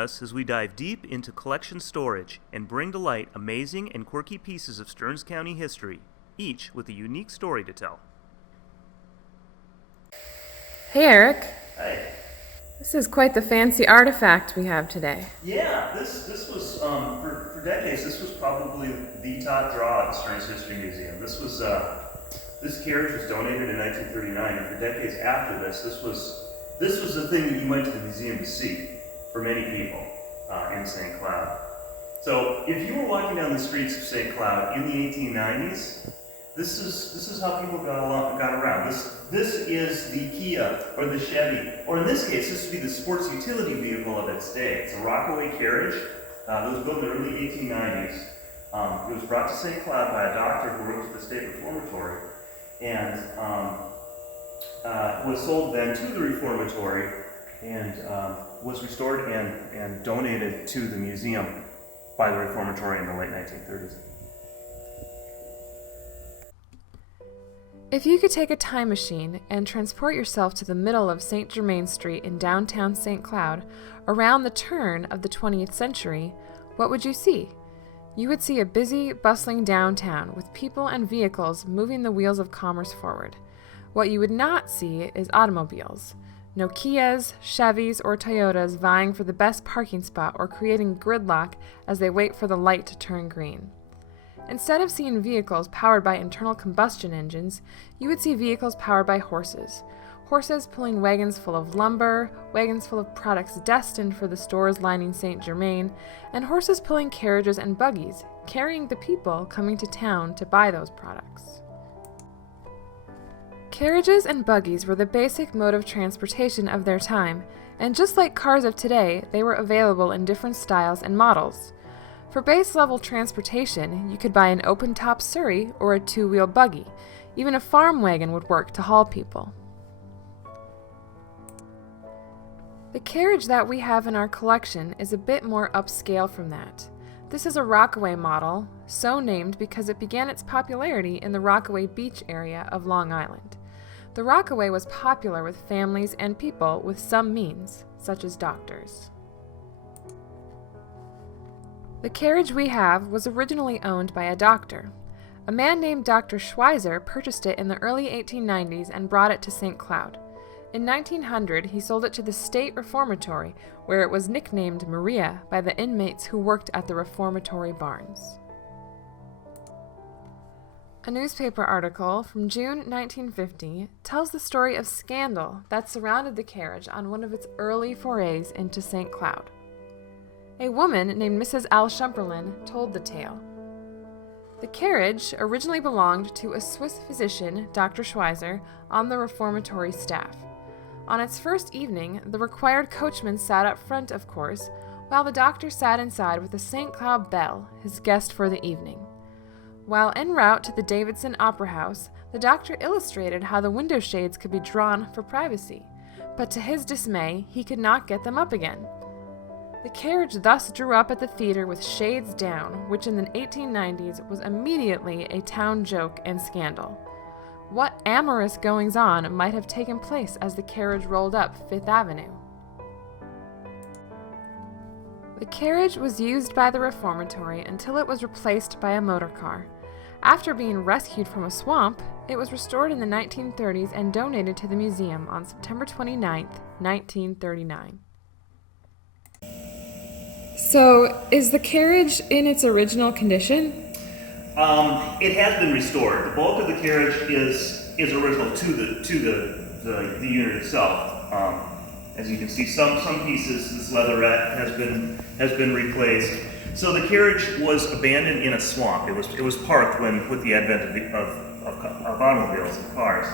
us as we dive deep into collection storage and bring to light amazing and quirky pieces of Stearns County history, each with a unique story to tell. Hey Eric, Hey. this is quite the fancy artifact we have today. Yeah, this was, for decades, this was probably the top draw at the Stearns History Museum. This carriage was donated in 1939, and for decades after this was the thing that you went to the museum to see for many people in St. Cloud. So if you were walking down the streets of St. Cloud in the 1890s, this is how people got around. This is the Kia or the Chevy, or in this case, this would be the sports utility vehicle of its day. It's a Rockaway Carriage. It was built in the early 1890s. It was brought to St. Cloud by a doctor who worked at the State Reformatory, and was sold then to the Reformatory, and was restored and donated to the museum by the Reformatory in the late 1930s. If you could take a time machine and transport yourself to the middle of St. Germain Street in downtown St. Cloud around the turn of the 20th century, what would you see? You would see a busy, bustling downtown with people and vehicles moving the wheels of commerce forward. What you would not see is automobiles. No Kias, Chevys, or Toyotas vying for the best parking spot or creating gridlock as they wait for the light to turn green. Instead of seeing vehicles powered by internal combustion engines, you would see vehicles powered by horses. Horses pulling wagons full of lumber, wagons full of products destined for the stores lining St. Germain, and horses pulling carriages and buggies, carrying the people coming to town to buy those products. Carriages and buggies were the basic mode of transportation of their time, and just like cars of today, they were available in different styles and models. For base-level transportation, you could buy an open-top surrey or a two-wheel buggy. Even a farm wagon would work to haul people. The carriage that we have in our collection is a bit more upscale from that. This is a Rockaway model, so named because it began its popularity in the Rockaway Beach area of Long Island. The Rockaway was popular with families and people with some means, such as doctors. The carriage we have was originally owned by a doctor. A man named Dr. Schweizer purchased it in the early 1890s and brought it to St. Cloud. In 1900, he sold it to the State Reformatory, where it was nicknamed Maria by the inmates who worked at the reformatory barns. A newspaper article from June 1950 tells the story of scandal that surrounded the carriage on one of its early forays into St. Cloud. A woman named Mrs. Al Shumperlin told the tale. The carriage originally belonged to a Swiss physician, Dr. Schweizer, on the reformatory staff. On its first evening, the required coachman sat up front, of course, while the doctor sat inside with the St. Cloud Belle, his guest for the evening. While en route to the Davidson Opera House, the doctor illustrated how the window shades could be drawn for privacy, but to his dismay, he could not get them up again. The carriage thus drew up at the theater with shades down, which in the 1890s was immediately a town joke and scandal. What amorous goings-on might have taken place as the carriage rolled up Fifth Avenue? The carriage was used by the reformatory until it was replaced by a motor car. After being rescued from a swamp, it was restored in the 1930s and donated to the museum on September 29, 1939. So, is the carriage in its original condition? It has been restored. The bulk of the carriage is original to the unit itself. As you can see, some pieces, this leatherette has been replaced. So the carriage was abandoned in a swamp. It was parked with the advent of automobiles and cars,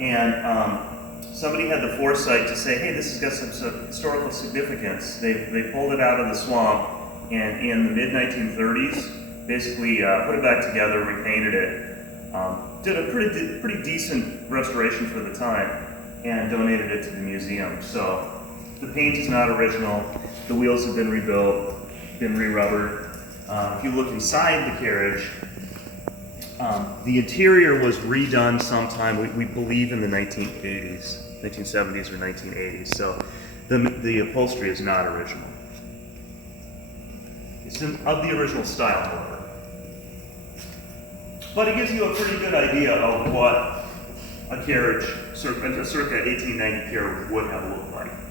and somebody had the foresight to say, hey, this has got some historical significance. They pulled it out of the swamp, and in the mid-1930s, basically put it back together, repainted it, did a pretty decent restoration for the time, and donated it to the museum. So the paint is not original. The wheels have been rebuilt, been re-rubbered. If you look inside the carriage, the interior was redone sometime, we believe in the 1970s or 1980s. So the upholstery is not original. It's of the original style, however. But it gives you a pretty good idea of what a carriage, a circa 1890 carriage would have looked like.